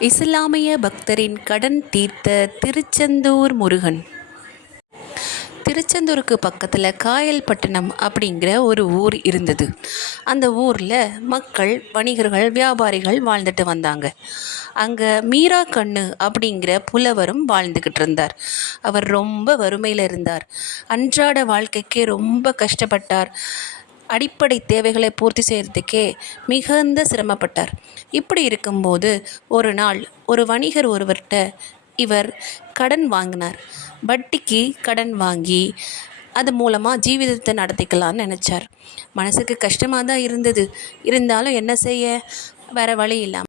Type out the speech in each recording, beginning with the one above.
இஸ்லாமிய பக்தரின் கடன் தீர்த்த திருச்செந்தூர் முருகன். திருச்செந்தூருக்கு பக்கத்தில் காயல்பட்டினம் அப்படிங்கிற ஒரு ஊர் இருந்தது. அந்த ஊரில் மக்கள் வணிகர்கள் வியாபாரிகள் வாழ்ந்துட்டு வந்தாங்க. அங்கே மீரா கண்ணு அப்படிங்கிற புலவரும் வாழ்ந்துக்கிட்டு இருந்தார். அவர் ரொம்ப வறுமையில் இருந்தார். அன்றாட வாழ்க்கைக்கே ரொம்ப கஷ்டப்பட்டார். அடிப்படை தேவைகளை பூர்த்தி செய்கிறதுக்கே மிகுந்த சிரமப்பட்டார். இப்படி இருக்கும்போது ஒரு நாள் ஒரு வணிகர் ஒருவர்கிட்ட இவர் கடன் வாங்கினார். வட்டிக்கு கடன் வாங்கி அது மூலமாக ஜீவிதத்தை நடத்திக்கலாம்னு நினச்சார். மனசுக்கு கஷ்டமாக தான் இருந்தது. இருந்தாலும் என்ன செய்ய? வேறு வழி இல்லாமல்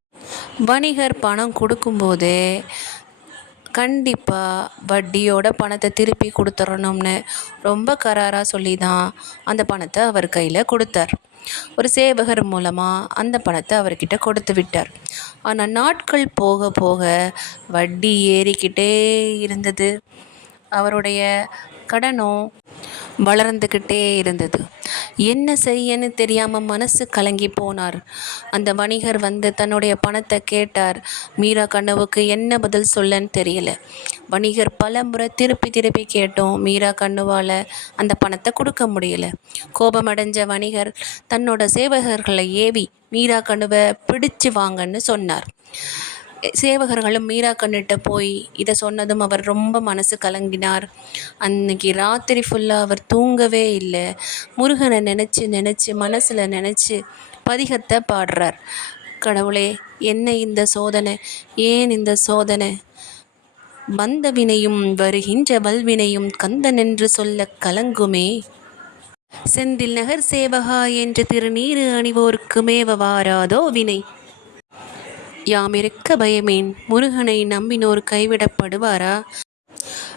வணிகர் பணம் கொடுக்கும்போதே கண்டிப்பாக வட்டியோட பணத்தை திருப்பி கொடுத்துடணும்னு ரொம்ப கராராக சொல்லி தான் அந்த பணத்தை அவர் கையில் கொடுத்தார். ஒரு சேவகர் மூலமாக அந்த பணத்தை அவர்கிட்ட கொடுத்து விட்டார். ஆனால் நாட்கள் போக போக வட்டி ஏறிக்கிட்டே இருந்தது. அவருடைய கடனும் வளர்ந்துக்கிட்டே இருந்தது. என்ன செய்யன்னு தெரியாமல் மனசு கலங்கி போனார். அந்த வணிகர் வந்து தன்னுடைய பணத்தை கேட்டார். மீரா கண்ணுவுக்கு என்ன பதில் சொல்லன்னு தெரியல. வணிகர் பல முறை திருப்பி திருப்பி கேட்டோம். மீரா கண்ணுவால் அந்த பணத்தை கொடுக்க முடியல. கோபமடைஞ்ச வணிகர் தன்னோட சேவகர்களை ஏவி மீரா கண்ணுவை பிடிச்சு வாங்கன்னு சொன்னார். சேவகர்களும் மீரா கண்ணிட்ட போய் இதை சொன்னதும் அவர் ரொம்ப மனசு கலங்கினார். அன்னைக்கு ராத்திரி ஃபுல்லாக அவர் தூங்கவே இல்லை. முருகனை நினச்சி நினச்சி மனசில் நினச்சி பதிகத்தை பாடுறார். கடவுளே என்ன இந்த சோதனை ஏன் இந்த சோதனை? வந்த வினையும் வருகின்ற வல்வினையும் கந்தன் என்று சொல்ல கலங்குமே. செந்தில் நகர் சேவகா என்று திருநீறு அணிவோர்க்கு மேவ வாராதோ வினை. யாமிருக்க பயமேன்? முருகனை நம்பினோர் கைவிடப்படுவாரா?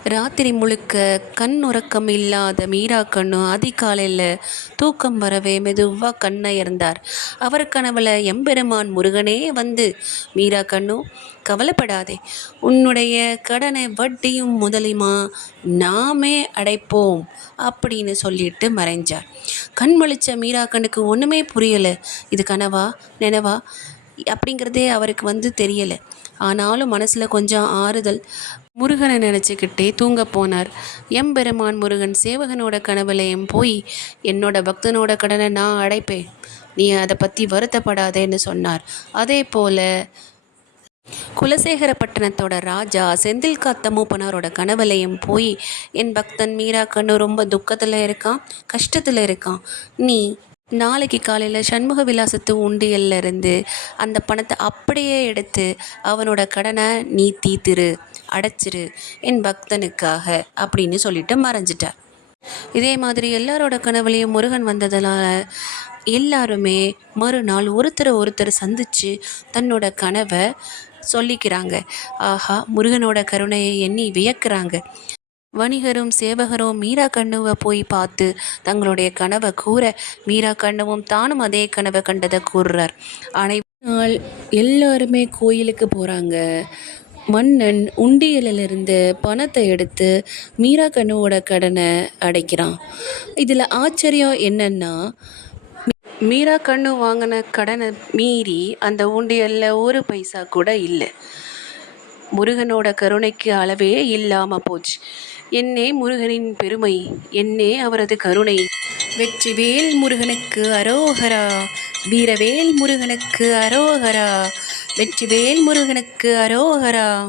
ராத்திரி முழுக்க கண் உறக்கம் இல்லாத மீரா கண்ணு அதிகாலையில் தூக்கம் வரவே மெதுவாக கண்ணயர்ந்தார். அவர் கனவுல எம்பெருமான் முருகனே வந்து மீரா கண்ணு கவலைப்படாதே. உன்னுடைய கடனை வட்டியும் முதலியுமா நாமே அடைப்போம் அப்படின்னு சொல்லிட்டு மறைஞ்சார். கண் முழிச்ச மீரா கண்ணுக்கு ஒன்றுமே புரியலை. இது கனவா நினைவா? அப்படிங்கிறதே அவருக்கு வந்து தெரியலை. ஆனாலும் மனசில் கொஞ்சம் ஆறுதல். முருகனை நினச்சிக்கிட்டே தூங்க போனார். எம்பெருமான் முருகன் சேவகனோட கனவுலையும் போய் என்னோட பக்தனோட கடனை நான் அடைப்பேன். நீ அதை பற்றி வருத்தப்படாதேன்னு சொன்னார். அதே போல் குலசேகரப்பட்டினத்தோட ராஜா செந்தில் காத்த மூப்பனாரோட கனவுலையும் போய் என் பக்தன் மீரா கண்ணு ரொம்ப துக்கத்தில் இருக்கான் கஷ்டத்தில் இருக்கான். நீ நாளைக்கு காலையில் சண்முக விலாசத்து உண்டியல்ல இருந்து அந்த பணத்தை அப்படியே எடுத்து அவனோட கடனை நீ தீத்திரு அடைச்சிரு என் பக்தனுக்காக அப்படின்னு சொல்லிட்டு மறைஞ்சிட்டார். இதே மாதிரி எல்லாரோட கனவுலையும் முருகன் வந்ததுனால எல்லாருமே மறுநாள் ஒருத்தரை ஒருத்தர் சந்தித்து தன்னோட கனவை சொல்லிக்கிறாங்க. ஆஹா முருகனோட கருணையை எண்ணி வியக்கிறாங்க. வணிகரும் சேவகரும் மீரா கண்ணுவை போய் பார்த்து தங்களுடைய கனவை கூற மீரா கண்ணுவும் தானும் அதே கனவை கண்டதை கூறுறார். அனைவரால் எல்லாருமே கோயிலுக்கு போகிறாங்க மன்னன் உண்டியலிலிருந்து பணத்தை எடுத்து மீரா கண்ணுவோட கடனை அடைக்கிறான். இதில் ஆச்சரியம் என்னன்னா மீரா கண்ணு வாங்கின கடனை மீறி அந்த உண்டியலில் ஒரு பைசா கூட இல்லை. முருகனோட கருணைக்கு அளவே இல்லாமல் போச்சு. என்னே முருகனின் பெருமை என்னே அவரது கருணை. வெற்றிவேல் முருகனுக்கு அரோகரா வீரவேல் முருகனுக்கு அரோகரா வெற்றிவேல் முருகனுக்கு அரோகரா.